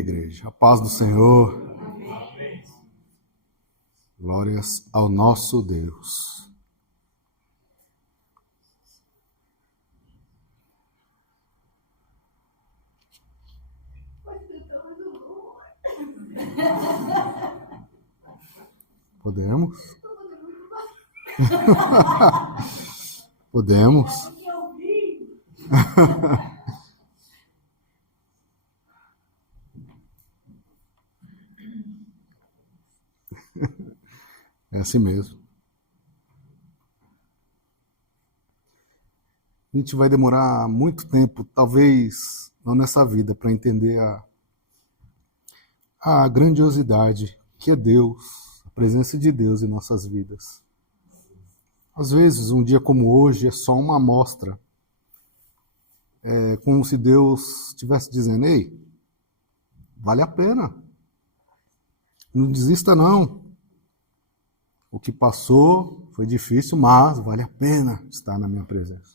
igreja. A paz do Senhor. Amém. Glórias ao nosso Deus. Podemos? Podemos. É assim mesmo. A gente vai demorar muito tempo, talvez não nessa vida, para entender a grandiosidade que é Deus, a presença de Deus em nossas vidas. Às vezes, um dia como hoje é só uma amostra. É como se Deus estivesse dizendo: ei, vale a pena. Não desista não. O que passou foi difícil, mas vale a pena estar na minha presença.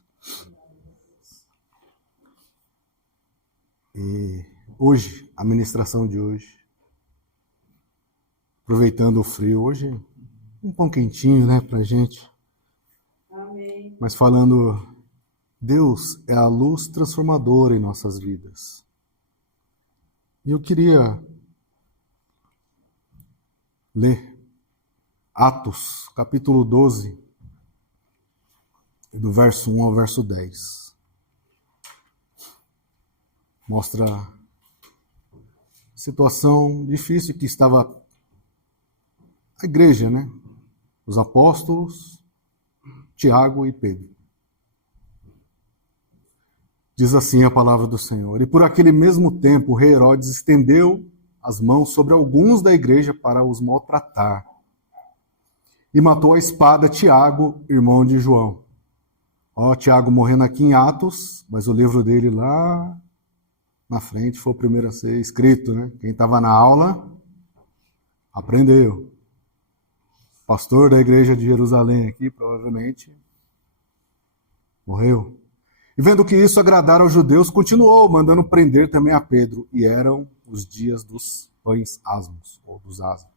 E hoje, a ministração de hoje, aproveitando o frio, hoje um pão quentinho, né, pra gente. Amém. Mas falando, Deus é a luz transformadora em nossas vidas. E eu queria ler Atos, capítulo 12, do verso 1 ao verso 10. Mostra a situação difícil que estava a igreja, né? Os apóstolos, Tiago e Pedro. Diz assim a palavra do Senhor: E por aquele mesmo tempo o rei Herodes estendeu as mãos sobre alguns da igreja para os maltratar. E matou a espada Tiago, irmão de João. Tiago morrendo aqui em Atos, mas o livro dele lá na frente foi o primeiro a ser escrito, né? Quem estava na aula aprendeu. Pastor da igreja de Jerusalém aqui, provavelmente, morreu. E vendo que isso agradara aos judeus, continuou mandando prender também a Pedro. E eram os dias dos pães asmos, ou dos asmos.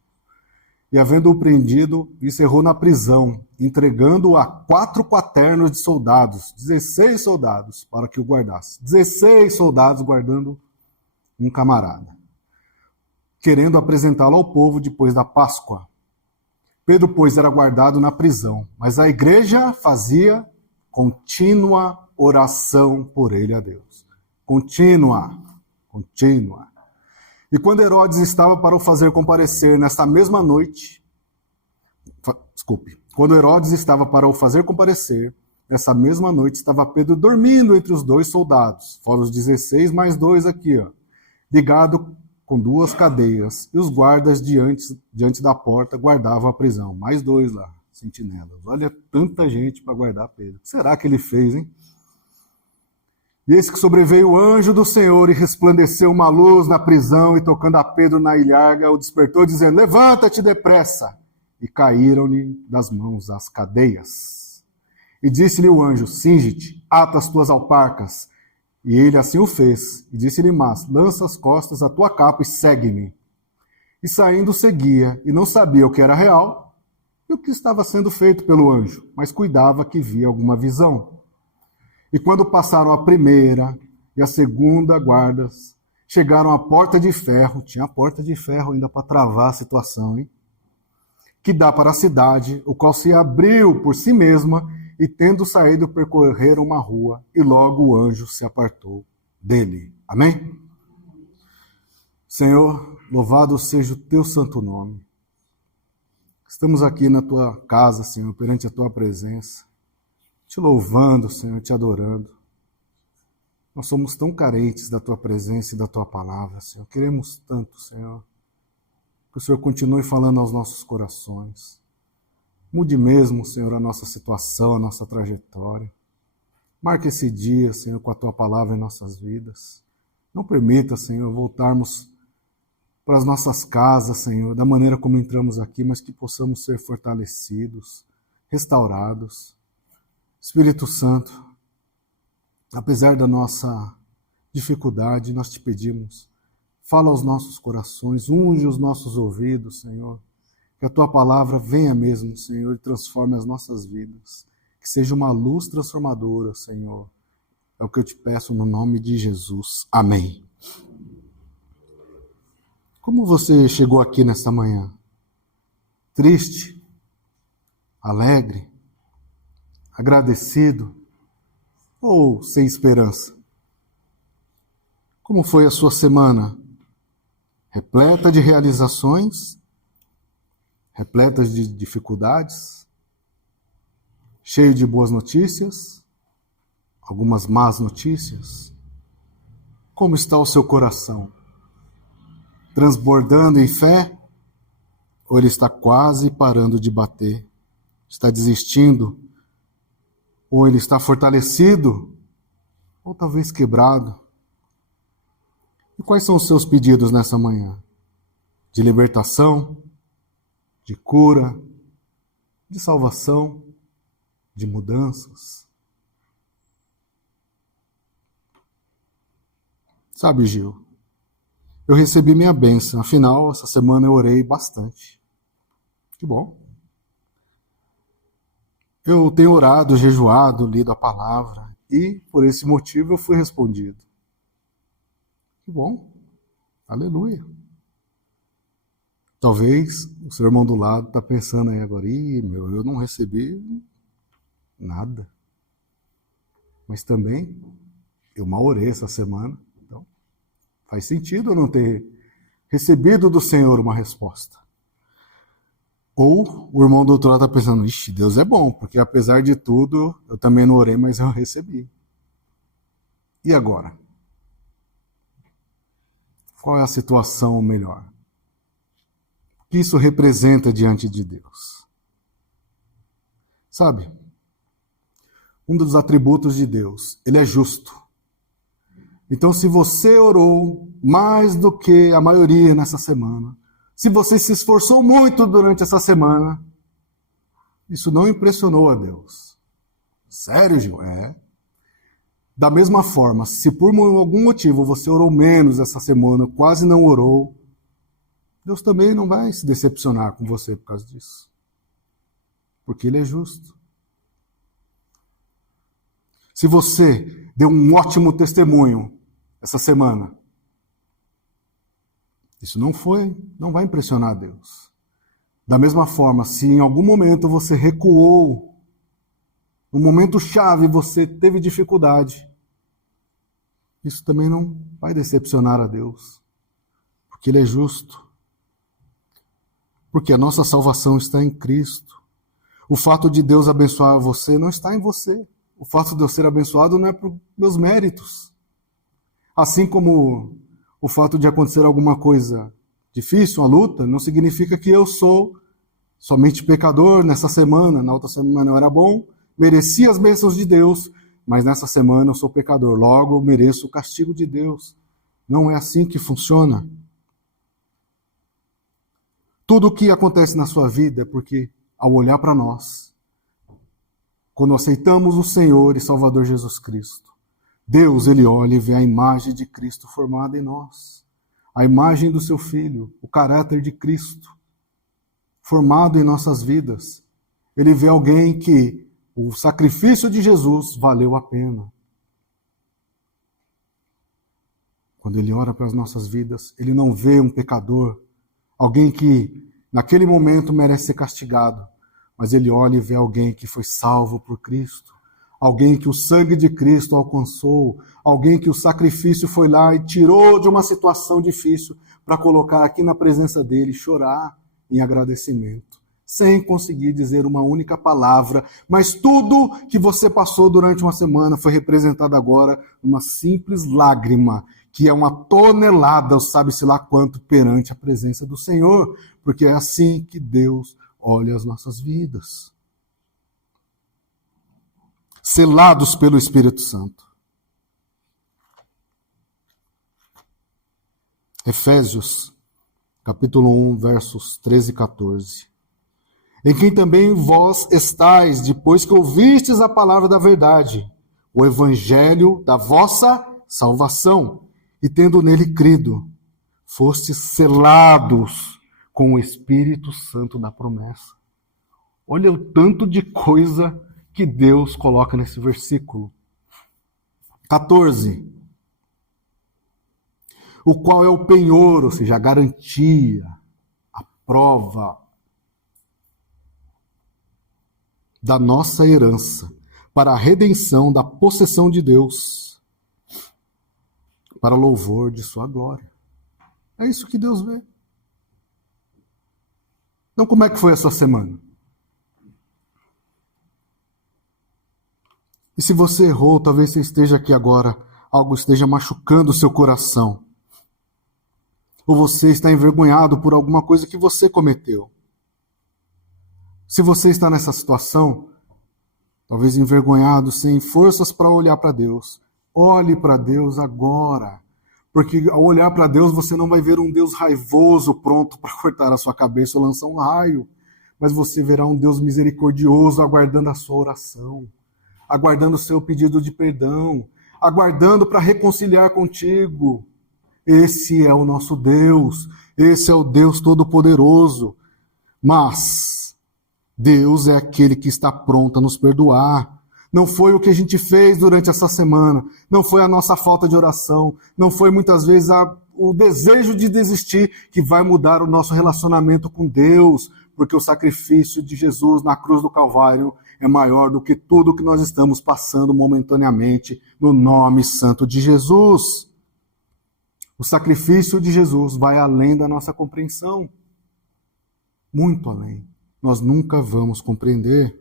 E havendo-o prendido, encerrou na prisão, entregando-o a 4 quaternos de soldados, 16 soldados, para que o guardasse. 16 soldados guardando um camarada, querendo apresentá-lo ao povo depois da Páscoa. Pedro, pois, era guardado na prisão, mas a igreja fazia contínua oração por ele a Deus. Contínua. E quando Herodes estava para o fazer comparecer nesta mesma noite, quando Herodes estava para o fazer comparecer, nessa mesma noite estava Pedro dormindo entre os 2 soldados, fora os 16 mais 2 aqui, ligado com 2 cadeias, e os guardas diante da porta guardavam a prisão, mais 2 lá, sentinelas. Olha, tanta gente para guardar Pedro. O que será que ele fez, hein? E eis que sobreveio o anjo do Senhor e resplandeceu uma luz na prisão e tocando a Pedro na ilharga, o despertou dizendo: levanta-te depressa. E caíram-lhe das mãos as cadeias. E disse-lhe o anjo: cinge-te, ata as tuas alparcas. E ele assim o fez. E disse-lhe: mas lança as costas a tua capa e segue-me. E saindo seguia, e não sabia o que era real e o que estava sendo feito pelo anjo, mas cuidava que via alguma visão. E quando passaram a primeira e a segunda guardas, chegaram à porta de ferro, tinha a porta de ferro ainda para travar a situação, hein? Que dá para a cidade, o qual se abriu por si mesma, e tendo saído percorreram uma rua, e logo o anjo se apartou dele. Amém? Senhor, louvado seja o teu santo nome. Estamos aqui na tua casa, Senhor, perante a tua presença, te louvando, Senhor, te adorando. Nós somos tão carentes da tua presença e da tua palavra, Senhor. Queremos tanto, Senhor, que o Senhor continue falando aos nossos corações. Mude mesmo, Senhor, a nossa situação, a nossa trajetória. Marque esse dia, Senhor, com a tua palavra em nossas vidas. Não permita, Senhor, voltarmos para as nossas casas, Senhor, da maneira como entramos aqui, mas que possamos ser fortalecidos, restaurados. Espírito Santo, apesar da nossa dificuldade, nós te pedimos, Fala aos nossos corações, unge os nossos ouvidos, Senhor. Que a Tua palavra venha mesmo, Senhor, e transforme as nossas vidas. Que seja uma luz transformadora, Senhor. É o que eu te peço no nome de Jesus. Amém. Como você chegou aqui nesta manhã? Triste? Alegre? Agradecido? Ou sem esperança? Como foi a sua semana? Repleta de realizações? Repleta de dificuldades? Cheio de boas notícias? Algumas más notícias? Como está o seu coração? Transbordando em fé? Ou ele está quase parando de bater? Está desistindo? Ou ele está fortalecido? Ou talvez quebrado? E quais são os seus pedidos nessa manhã? De libertação? De cura? De salvação? De mudanças? Sabe, Gil, eu recebi minha bênção. Afinal, essa semana eu orei bastante. Que bom. Eu tenho orado, jejuado, lido a palavra. E, por esse motivo, eu fui respondido. Que bom. Aleluia. Talvez o seu irmão do lado está pensando aí agora, eu não recebi nada. Mas também, eu mal orei essa semana. Então, faz sentido eu não ter recebido do Senhor uma resposta. Ou o irmão do outro lado está pensando, ixi, Deus é bom, porque apesar de tudo, eu também não orei, mas eu recebi. E agora? Qual é a situação melhor? O que isso representa diante de Deus? Sabe, um dos atributos de Deus, ele é justo. Então, se você orou mais do que a maioria nessa semana, se você se esforçou muito durante essa semana, isso não impressionou a Deus. Sério, Gil? É. Da mesma forma, se por algum motivo você orou menos essa semana, quase não orou, Deus também não vai se decepcionar com você por causa disso. Porque Ele é justo. Se você deu um ótimo testemunho essa semana, isso não vai impressionar a Deus. Da mesma forma, se em algum momento você recuou, no momento chave você teve dificuldade, isso também não vai decepcionar a Deus, porque Ele é justo. Porque a nossa salvação está em Cristo. O fato de Deus abençoar você não está em você. O fato de eu ser abençoado não é por meus méritos. Assim como o fato de acontecer alguma coisa difícil, uma luta, não significa que eu sou somente pecador nessa semana. Na outra semana eu era bom, merecia as bênçãos de Deus, mas nessa semana eu sou pecador. Logo eu mereço o castigo de Deus. Não é assim que funciona. Tudo o que acontece na sua vida é porque, ao olhar para nós, quando aceitamos o Senhor e Salvador Jesus Cristo, Deus, Ele olha e vê a imagem de Cristo formada em nós. A imagem do seu Filho, o caráter de Cristo, formado em nossas vidas. Ele vê alguém que o sacrifício de Jesus valeu a pena. Quando Ele olha para as nossas vidas, Ele não vê um pecador, alguém que naquele momento merece ser castigado, mas Ele olha e vê alguém que foi salvo por Cristo, alguém que o sangue de Cristo alcançou, alguém que o sacrifício foi lá e tirou de uma situação difícil para colocar aqui na presença dele, chorar em agradecimento, sem conseguir dizer uma única palavra, mas tudo que você passou durante uma semana foi representado agora numa simples lágrima, que é uma tonelada, ou sabe-se lá quanto, perante a presença do Senhor, porque é assim que Deus olha as nossas vidas. Selados pelo Espírito Santo. Efésios, capítulo 1, versos 13 e 14. Em quem também vós estáis, depois que ouvistes a palavra da verdade, o evangelho da vossa salvação, e tendo nele crido, fostes selados com o Espírito Santo da promessa. Olha o tanto de coisa que Deus coloca nesse versículo. 14. O qual é o penhor, ou seja, a garantia, a prova da nossa herança, para a redenção da possessão de Deus, para louvor de sua glória. É isso que Deus vê. Então, como é que foi a sua semana? E se você errou, talvez você esteja aqui agora, algo esteja machucando o seu coração. Ou você está envergonhado por alguma coisa que você cometeu. Se você está nessa situação, talvez envergonhado, sem forças para olhar para Deus, olhe para Deus agora. Porque ao olhar para Deus, você não vai ver um Deus raivoso pronto para cortar a sua cabeça ou lançar um raio. Mas você verá um Deus misericordioso aguardando a sua oração, aguardando o seu pedido de perdão, aguardando para reconciliar contigo. Esse é o nosso Deus, esse é o Deus Todo-Poderoso. Mas Deus é aquele que está pronto a nos perdoar. Não foi o que a gente fez durante essa semana, não foi a nossa falta de oração, não foi muitas vezes o desejo de desistir que vai mudar o nosso relacionamento com Deus, porque o sacrifício de Jesus na cruz do Calvário é maior do que tudo que nós estamos passando momentaneamente no nome santo de Jesus. O sacrifício de Jesus vai além da nossa compreensão, muito além. Nós nunca vamos compreender.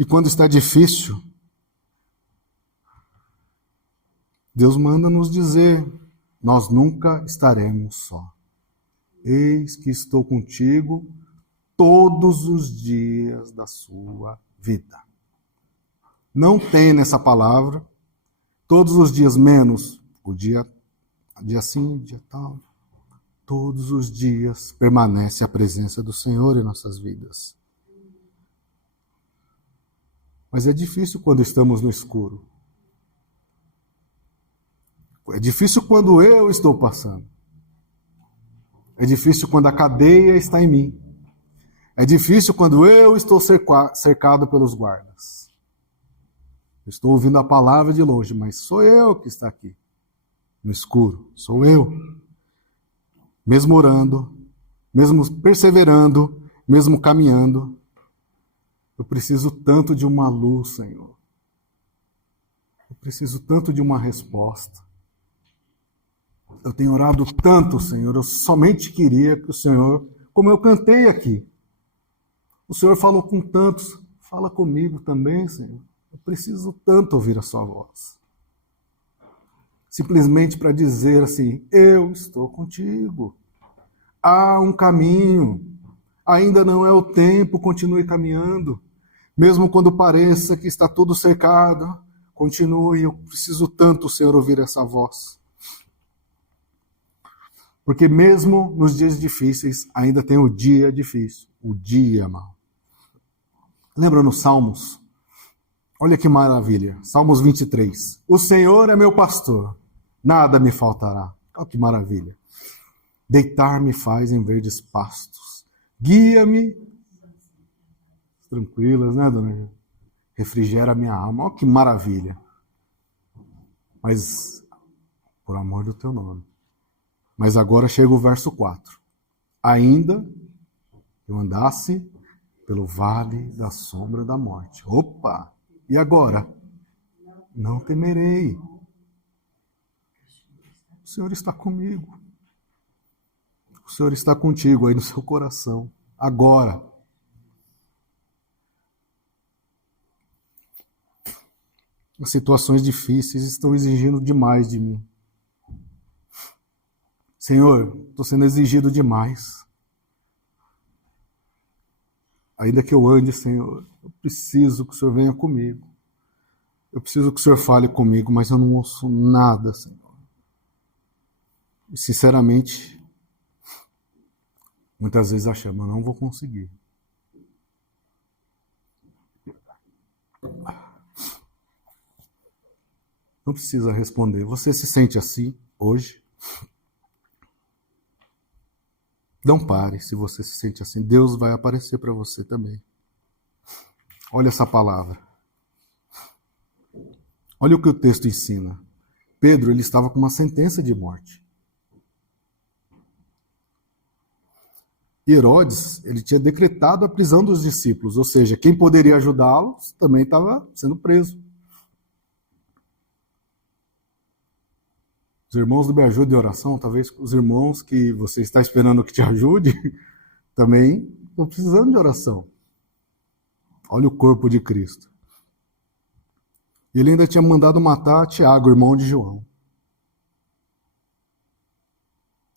E quando está difícil, Deus manda nos dizer, nós nunca estaremos só. Eis que estou contigo todos os dias da sua vida. Não tem nessa palavra, todos os dias menos o dia sim, dia tal. Todos os dias permanece a presença do Senhor em nossas vidas. Mas é difícil quando estamos no escuro. É difícil quando eu estou passando. É difícil quando a cadeia está em mim. É difícil quando eu estou cercado pelos guardas. Eu estou ouvindo a palavra de longe, mas sou eu que está aqui, no escuro. Sou eu. Mesmo orando, mesmo perseverando, mesmo caminhando, eu preciso tanto de uma luz, Senhor. Eu preciso tanto de uma resposta. Eu tenho orado tanto, Senhor, eu somente queria que o Senhor, como eu cantei aqui, o Senhor falou com tantos, fala comigo também, Senhor. Eu preciso tanto ouvir a sua voz. Simplesmente para dizer assim, eu estou contigo. Há um caminho, ainda não é o tempo, continue caminhando. Mesmo quando pareça que está tudo cercado, continue, eu preciso tanto, Senhor, ouvir essa voz. Porque mesmo nos dias difíceis, ainda tem o dia difícil, o dia mau. Lembra nos Salmos? Olha que maravilha, Salmos 23. O Senhor é meu pastor, nada me faltará. Olha que maravilha. Deitar-me faz em verdes pastos. Guia-me. Tranquilas, né, dona? Refrigera a minha alma. Olha que maravilha. Mas, por amor do teu nome. Mas agora chega o verso 4. Ainda eu andasse pelo vale da sombra da morte. Opa! E agora? Não temerei. O Senhor está comigo. O Senhor está contigo aí no seu coração. Agora. As situações difíceis estão exigindo demais de mim. Senhor, estou sendo exigido demais. Ainda que eu ande, Senhor, eu preciso que o Senhor venha comigo. Eu preciso que o Senhor fale comigo, mas eu não ouço nada, Senhor. E, sinceramente, muitas vezes achamos, eu não vou conseguir. Não precisa responder. Você se sente assim hoje? Não pare se você se sente assim. Deus vai aparecer para você também. Olha essa palavra. Olha o que o texto ensina. Pedro, ele estava com uma sentença de morte. E Herodes, ele tinha decretado a prisão dos discípulos, ou seja, quem poderia ajudá-los também estava sendo preso. Os irmãos do Me Ajude em Oração, talvez os irmãos que você está esperando que te ajude, também estão precisando de oração. Olha o corpo de Cristo. Ele ainda tinha mandado matar Tiago, irmão de João.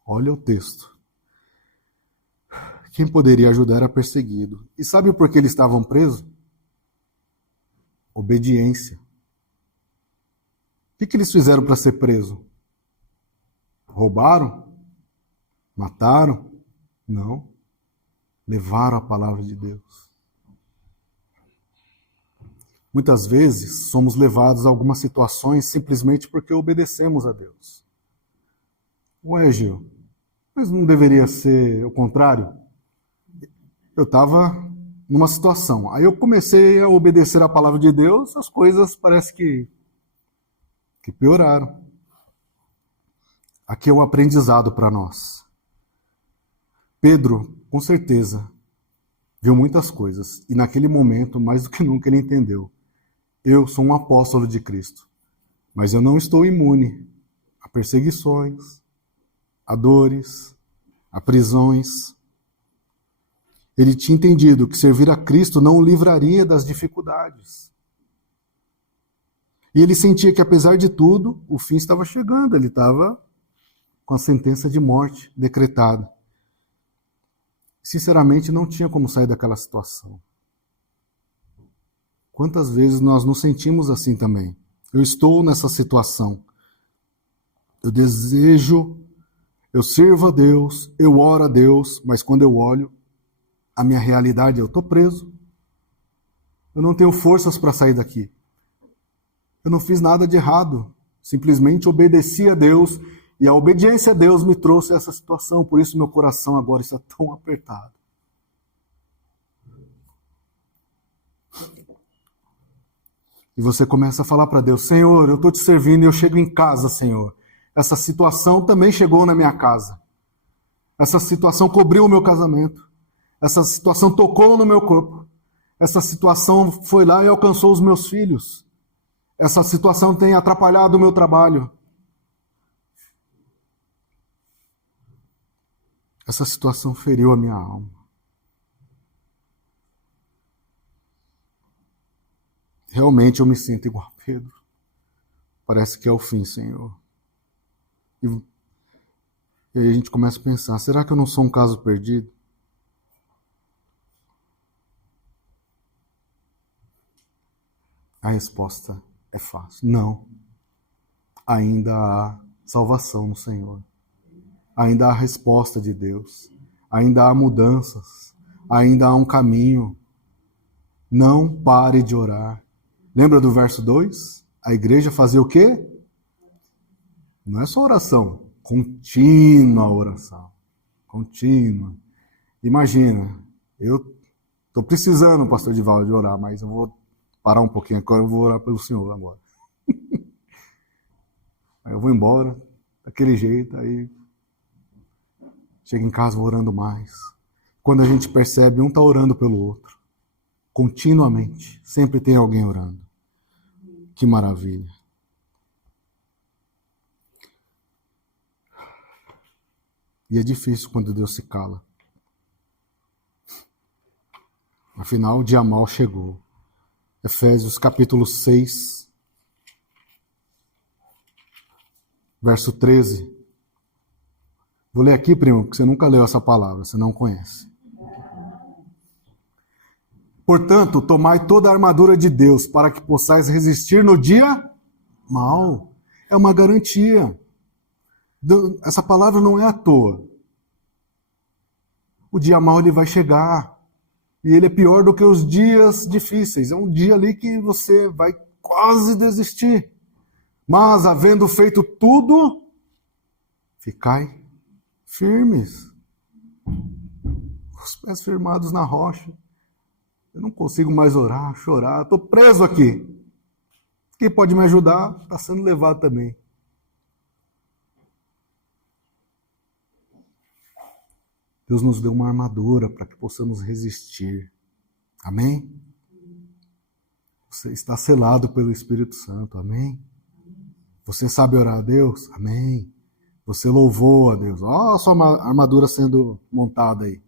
Olha o texto. Quem poderia ajudar era perseguido. E sabe por que eles estavam presos? Obediência. O que eles fizeram para ser presos? Roubaram? Mataram? Não. Levaram a palavra de Deus. Muitas vezes somos levados a algumas situações simplesmente porque obedecemos a Deus. Ué, Gil, mas não deveria ser o contrário? Eu estava numa situação. Aí eu comecei a obedecer a palavra de Deus, as coisas parece que pioraram. Aqui é o aprendizado para nós. Pedro, com certeza, viu muitas coisas. E naquele momento, mais do que nunca, ele entendeu. Eu sou um apóstolo de Cristo. Mas eu não estou imune a perseguições, a dores, a prisões. Ele tinha entendido que servir a Cristo não o livraria das dificuldades. E ele sentia que, apesar de tudo, o fim estava chegando. Ele estava com a sentença de morte decretada. Sinceramente, não tinha como sair daquela situação. Quantas vezes nós nos sentimos assim também? Eu estou nessa situação. Eu desejo, eu sirvo a Deus, eu oro a Deus, mas quando eu olho, a minha realidade, eu estou preso. Eu não tenho forças para sair daqui. Eu não fiz nada de errado. Simplesmente obedeci a Deus e a obediência a Deus me trouxe essa situação. Por isso meu coração agora está tão apertado. E você começa a falar para Deus, Senhor, eu estou te servindo e eu chego em casa, Senhor. Essa situação também chegou na minha casa. Essa situação cobriu o meu casamento. Essa situação tocou no meu corpo. Essa situação foi lá e alcançou os meus filhos. Essa situação tem atrapalhado o meu trabalho. Essa situação feriu a minha alma. Realmente eu me sinto igual a Pedro. Parece que é o fim, Senhor. E aí a gente começa a pensar, será que eu não sou um caso perdido? A resposta é fácil. Não. Ainda há salvação no Senhor. Ainda há resposta de Deus. Ainda há mudanças. Ainda há um caminho. Não pare de orar. Lembra do verso 2? A igreja fazia o quê? Não é só oração. Contínua oração. Contínua. Imagina, eu estou precisando, pastor Divaldo, de orar, mas eu vou parar um pouquinho agora, eu vou orar pelo Senhor agora. Aí eu vou embora, daquele jeito, aí chego em casa, vou orando mais. Quando a gente percebe, um está orando pelo outro. Continuamente. Sempre tem alguém orando. Que maravilha. E é difícil quando Deus se cala. Afinal, o dia mal chegou. Efésios capítulo 6, verso 13. Vou ler aqui, primo, porque você nunca leu essa palavra, você não conhece. Portanto, tomai toda a armadura de Deus para que possais resistir no dia mal. É uma garantia. Essa palavra não é à toa. O dia mal ele vai chegar. E ele é pior do que os dias difíceis. É um dia ali que você vai quase desistir. Mas, havendo feito tudo, ficai firmes. Os pés firmados na rocha. Eu não consigo mais orar, chorar. Estou preso aqui. Quem pode me ajudar está sendo levado também. Deus nos deu uma armadura para que possamos resistir. Amém? Você está selado pelo Espírito Santo. Amém? Você sabe orar a Deus? Amém? Você louvou a Deus. Olha a sua armadura sendo montada aí.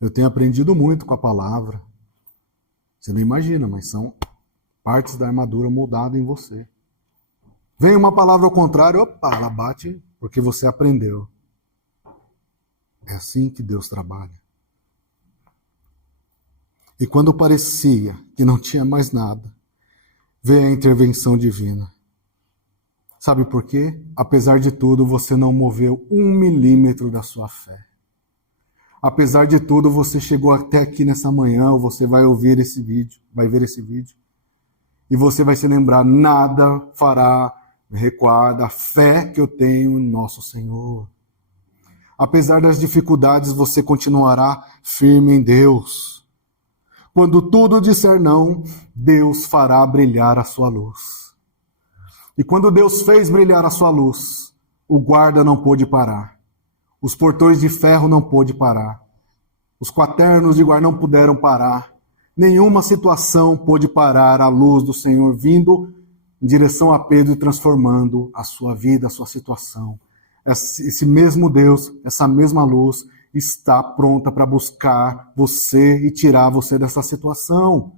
Eu tenho aprendido muito com a palavra. Você não imagina, mas são partes da armadura moldada em você. Vem uma palavra ao contrário, opa, ela bate porque você aprendeu. É assim que Deus trabalha. E quando parecia que não tinha mais nada, veio a intervenção divina. Sabe por quê? Apesar de tudo, você não moveu 1 milímetro da sua fé. Apesar de tudo, você chegou até aqui nessa manhã, ou você vai ouvir esse vídeo, vai ver esse vídeo, e você vai se lembrar, nada fará recuar da fé que eu tenho em nosso Senhor. Apesar das dificuldades, você continuará firme em Deus. Quando tudo disser não, Deus fará brilhar a sua luz. E quando Deus fez brilhar a sua luz, o guarda não pôde parar. Os portões de ferro não pôde parar. Os quaternos de guarda não puderam parar. Nenhuma situação pôde parar a luz do Senhor vindo em direção a Pedro e transformando a sua vida, a sua situação. Esse mesmo Deus, essa mesma luz, está pronta para buscar você e tirar você dessa situação,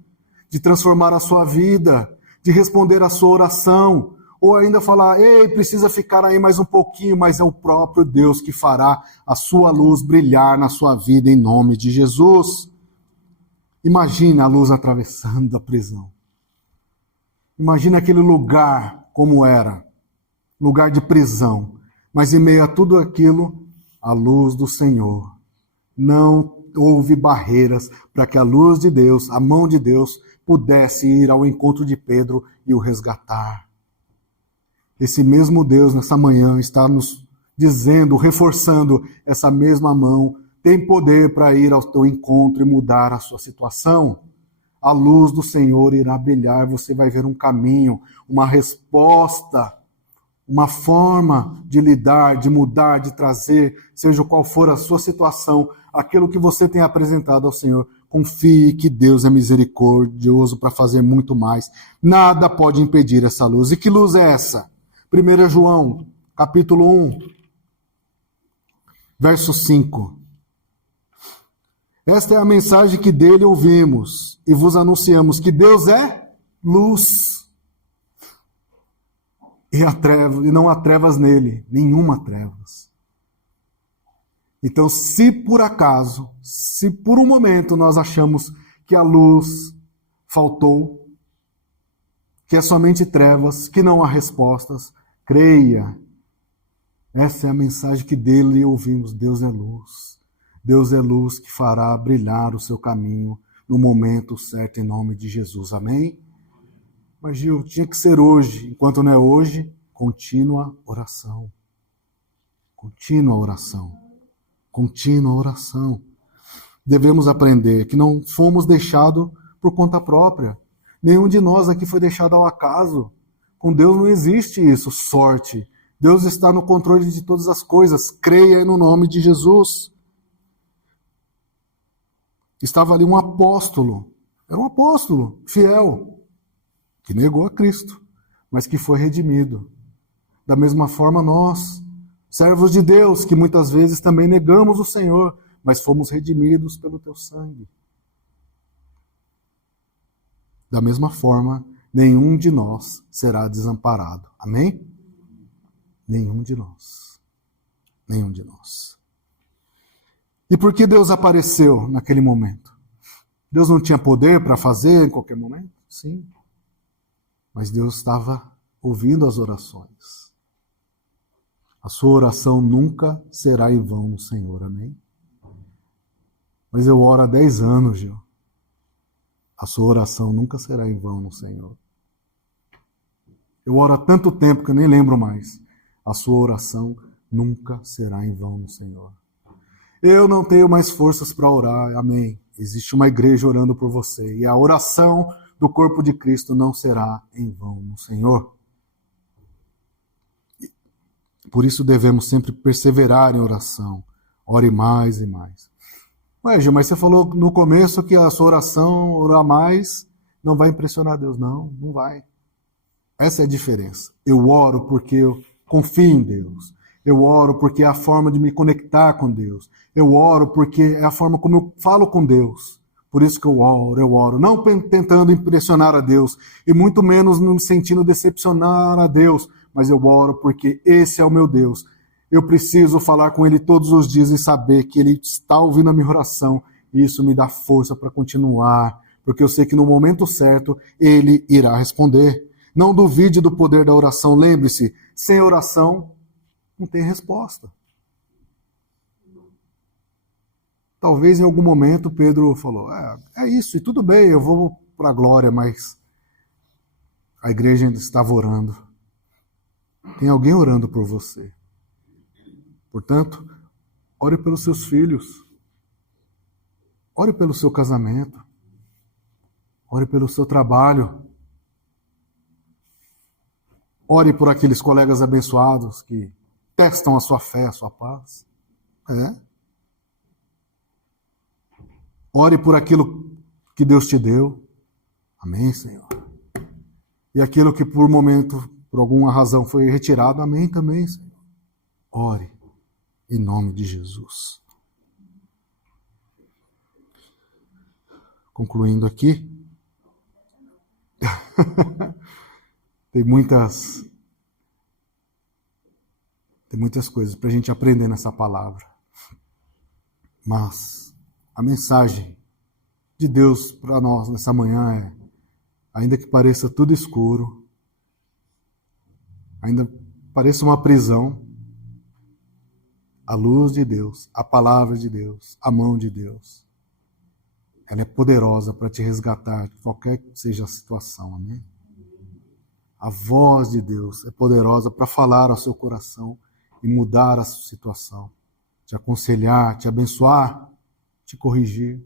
de transformar a sua vida, de responder a sua oração, ou ainda falar, ei, precisa ficar aí mais um pouquinho, mas é o próprio Deus que fará a sua luz brilhar na sua vida em nome de Jesus. Imagina a luz atravessando a prisão. Imagina aquele lugar como era, lugar de prisão. Mas em meio a tudo aquilo, a luz do Senhor. Não houve barreiras para que a luz de Deus, a mão de Deus, pudesse ir ao encontro de Pedro e o resgatar. Esse mesmo Deus, nessa manhã, está nos dizendo, reforçando essa mesma mão, tem poder para ir ao teu encontro e mudar a sua situação. A luz do Senhor irá brilhar, você vai ver um caminho, uma resposta, uma forma de lidar, de mudar, de trazer, seja qual for a sua situação, aquilo que você tem apresentado ao Senhor. Confie que Deus é misericordioso para fazer muito mais. Nada pode impedir essa luz. E que luz é essa? 1 João, capítulo 1, verso 5. Esta é a mensagem que dele ouvimos e vos anunciamos, que Deus é luz. E não há trevas nele, nenhuma trevas. Então, se por acaso, se por um momento nós achamos que a luz faltou, que é somente trevas, que não há respostas, creia. Essa é a mensagem que dele ouvimos. Deus é luz. Deus é luz que fará brilhar o seu caminho no momento certo em nome de Jesus. Amém? Mas, Gil, tinha que ser hoje. Enquanto não é hoje, contínua oração. Contínua oração. Contínua oração. Devemos aprender que não fomos deixados por conta própria. Nenhum de nós aqui foi deixado ao acaso. Com Deus não existe isso, sorte. Deus está no controle de todas as coisas. Creia no nome de Jesus. Estava ali um apóstolo. Era um apóstolo fiel, que negou a Cristo, mas que foi redimido. Da mesma forma nós, servos de Deus, que muitas vezes também negamos o Senhor, mas fomos redimidos pelo teu sangue. Da mesma forma, nenhum de nós será desamparado. Amém? Nenhum de nós. Nenhum de nós. E por que Deus apareceu naquele momento? Deus não tinha poder para fazer em qualquer momento? Sim. Mas Deus estava ouvindo as orações. A sua oração nunca será em vão no Senhor, amém? Mas eu oro há 10 anos, Gil. A sua oração nunca será em vão no Senhor. Eu oro há tanto tempo que eu nem lembro mais. A sua oração nunca será em vão no Senhor. Eu não tenho mais forças para orar, amém. Existe uma igreja orando por você e a oração do corpo de Cristo não será em vão no Senhor. Por isso devemos sempre perseverar em oração. Ore mais e mais. Ué, Gil, mas você falou no começo que a sua oração, orar mais, não vai impressionar Deus. Não, não vai. Essa é a diferença. Eu oro porque eu confio em Deus. Eu oro porque é a forma de me conectar com Deus. Eu oro porque é a forma como eu falo com Deus. Por isso que eu oro. Não tentando impressionar a Deus e muito menos me sentindo decepcionar a Deus, mas eu oro porque esse é o meu Deus. Eu preciso falar com Ele todos os dias e saber que Ele está ouvindo a minha oração e isso me dá força para continuar, porque eu sei que no momento certo Ele irá responder. Não duvide do poder da oração. Lembre-se, sem oração não tem resposta. Talvez em algum momento Pedro falou, é isso, e tudo bem, eu vou para a glória, mas a igreja ainda estava orando. Tem alguém orando por você. Portanto, ore pelos seus filhos. Ore pelo seu casamento. Ore pelo seu trabalho. Ore por aqueles colegas abençoados que testam a sua fé, a sua paz. Ore por aquilo que Deus te deu. Amém, Senhor. E aquilo que por momento, por alguma razão, foi retirado. Amém também, Senhor. Ore em nome de Jesus. Concluindo aqui. Tem muitas coisas para a gente aprender nessa palavra. Mas a mensagem de Deus para nós nessa manhã é: ainda que pareça tudo escuro, ainda pareça uma prisão, a luz de Deus, a palavra de Deus, a mão de Deus, ela é poderosa para te resgatar, qualquer que seja a situação, amém? A voz de Deus é poderosa para falar ao seu coração e mudar a sua situação, te aconselhar, te abençoar, te corrigir,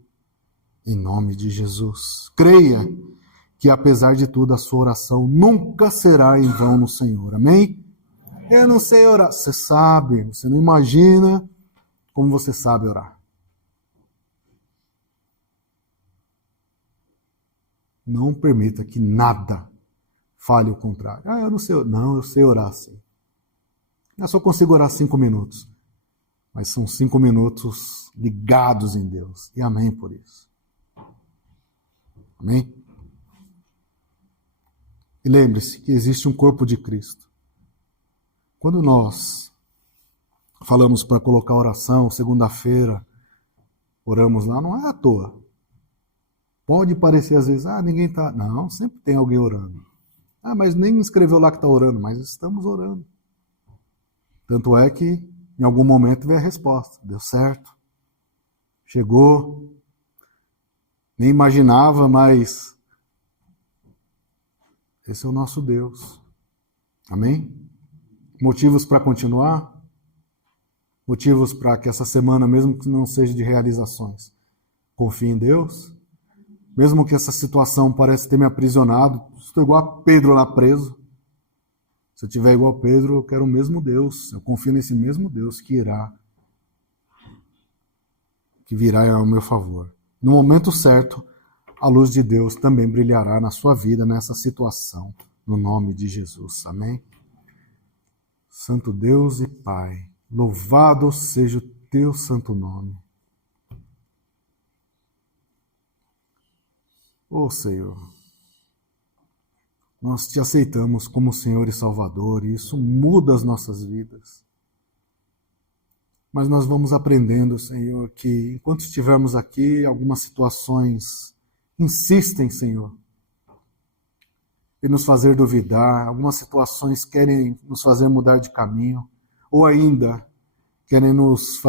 em nome de Jesus. Creia que, apesar de tudo, a sua oração nunca será em vão no Senhor, amém? Eu não sei orar. Você sabe, você não imagina como você sabe orar. Não permita que nada fale o contrário. Eu não sei orar. Não, eu sei orar sim. Eu só consigo orar 5 minutos. Mas são 5 minutos ligados em Deus. E amém por isso. Amém? E lembre-se que existe um corpo de Cristo. Quando nós falamos para colocar oração, segunda-feira, oramos lá, não é à toa. Pode parecer às vezes, ninguém está... Não, sempre tem alguém orando. Mas nem escreveu lá que está orando, mas estamos orando. Tanto é que em algum momento veio a resposta. Deu certo. Chegou. Nem imaginava, mas esse é o nosso Deus. Amém? Motivos para continuar? Motivos para que essa semana, mesmo que não seja de realizações, confie em Deus? Mesmo que essa situação pareça ter me aprisionado, estou igual a Pedro lá preso. Se eu estiver igual a Pedro, eu quero o mesmo Deus. Eu confio nesse mesmo Deus que virá ao meu favor. No momento certo, a luz de Deus também brilhará na sua vida, nessa situação, no nome de Jesus. Amém? Santo Deus e Pai, louvado seja o teu santo nome. Senhor, nós te aceitamos como Senhor e Salvador, e isso muda as nossas vidas. Mas nós vamos aprendendo, Senhor, que enquanto estivermos aqui, algumas situações insistem, Senhor, em nos fazer duvidar, algumas situações querem nos fazer mudar de caminho, ou ainda querem nos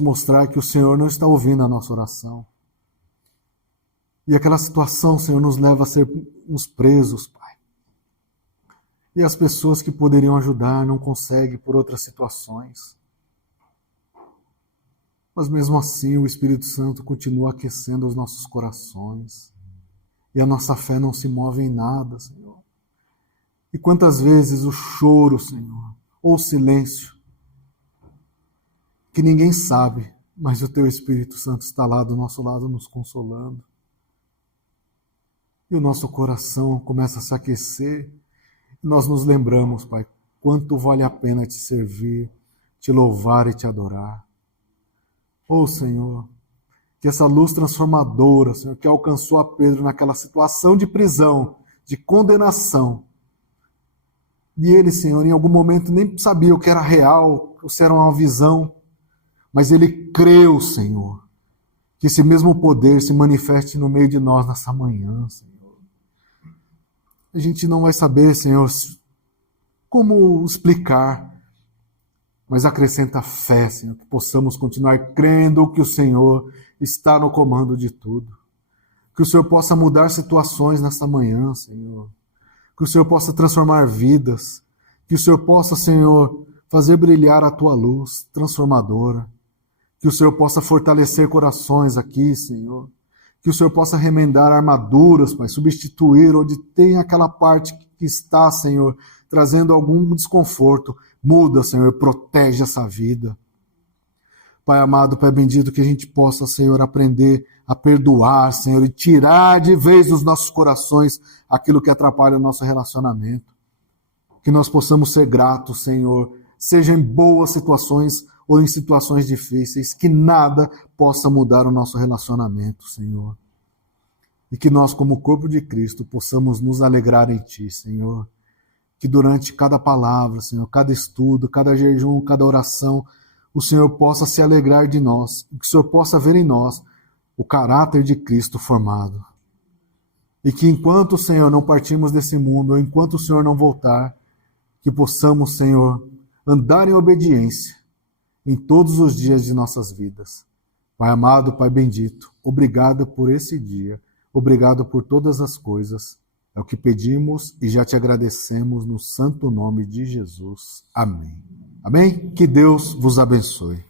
mostrar que o Senhor não está ouvindo a nossa oração. E aquela situação, Senhor, nos leva a sermos presos, Pai. E as pessoas que poderiam ajudar não conseguem por outras situações. Mas mesmo assim, o Espírito Santo continua aquecendo os nossos corações. E a nossa fé não se move em nada, Senhor. E quantas vezes o choro, Senhor, ou o silêncio, que ninguém sabe, mas o Teu Espírito Santo está lá do nosso lado nos consolando. E o nosso coração começa a se aquecer. E nós nos lembramos, Pai, quanto vale a pena Te servir, Te louvar e Te adorar. Oh, Senhor, que essa luz transformadora, Senhor, que alcançou a Pedro naquela situação de prisão, de condenação, e ele, Senhor, em algum momento nem sabia o que era real, ou se era uma visão, mas ele creu, Senhor, que esse mesmo poder se manifeste no meio de nós nessa manhã, Senhor. A gente não vai saber, Senhor, como explicar, mas acrescenta fé, Senhor, que possamos continuar crendo que o Senhor está no comando de tudo. Que o Senhor possa mudar situações nessa manhã, Senhor. Que o Senhor possa transformar vidas. Que o Senhor possa, Senhor, fazer brilhar a Tua luz transformadora. Que o Senhor possa fortalecer corações aqui, Senhor. Que o Senhor possa remendar armaduras, Pai, substituir onde tem aquela parte que está, Senhor, trazendo algum desconforto. Muda, Senhor, protege essa vida. Pai amado, Pai bendito, que a gente possa, Senhor, aprender a perdoar, Senhor, e tirar de vez dos nossos corações aquilo que atrapalha o nosso relacionamento. Que nós possamos ser gratos, Senhor, seja em boas situações ou em situações difíceis, que nada possa mudar o nosso relacionamento, Senhor. E que nós, como corpo de Cristo, possamos nos alegrar em Ti, Senhor. Que durante cada palavra, Senhor, cada estudo, cada jejum, cada oração, o Senhor possa se alegrar de nós, que o Senhor possa ver em nós o caráter de Cristo formado. E que enquanto, Senhor, não partimos desse mundo, ou enquanto o Senhor não voltar, que possamos, Senhor, andar em obediência em todos os dias de nossas vidas. Pai amado, Pai bendito, obrigado por esse dia, obrigado por todas as coisas. É o que pedimos e já Te agradecemos no santo nome de Jesus. Amém. Amém? Que Deus vos abençoe.